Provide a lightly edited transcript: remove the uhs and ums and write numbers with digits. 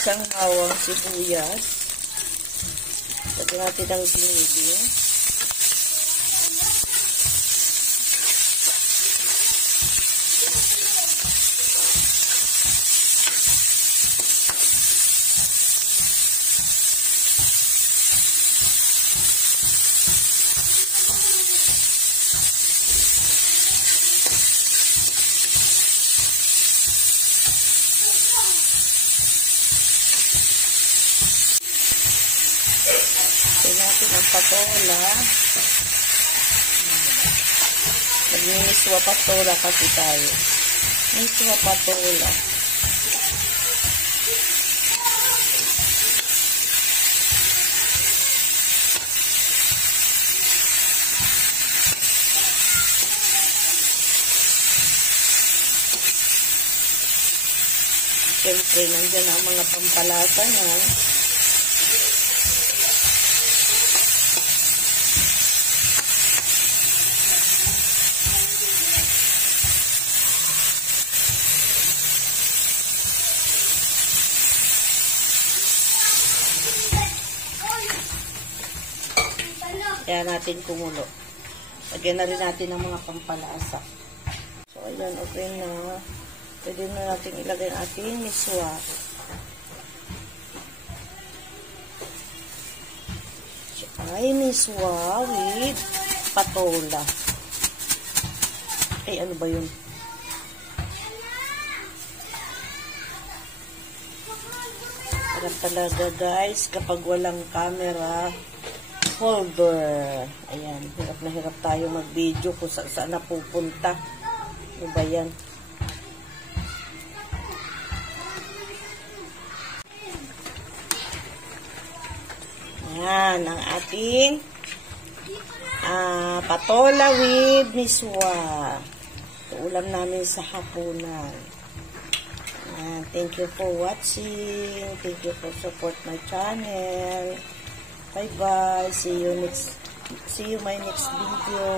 isang bawang sibuyas. Lagyan natin ang giniling. Natin ang patola. Nagmimiswa patola kasi tayo. Miswa patola. Siyempre, nandiyan ang mga pampalasa na. Kaya natin kumulo. Lagyan na rin natin ang mga pampalasa. So, ayan, okay na. Pwede na natin ilagay ang ating miswa. Ay, miswa with patola. Ay, ano ba yun? Parang talaga, guys, kapag walang camera holder. Ayan, hirap na hirap tayo mag-video kung saan napupunta. Ano ba yan? Ayan, ang ating patola with miswa. Ito ulam namin sa hapunan. Ayan, thank you for watching. Thank you for support my channel. Bye bye. See you my next video.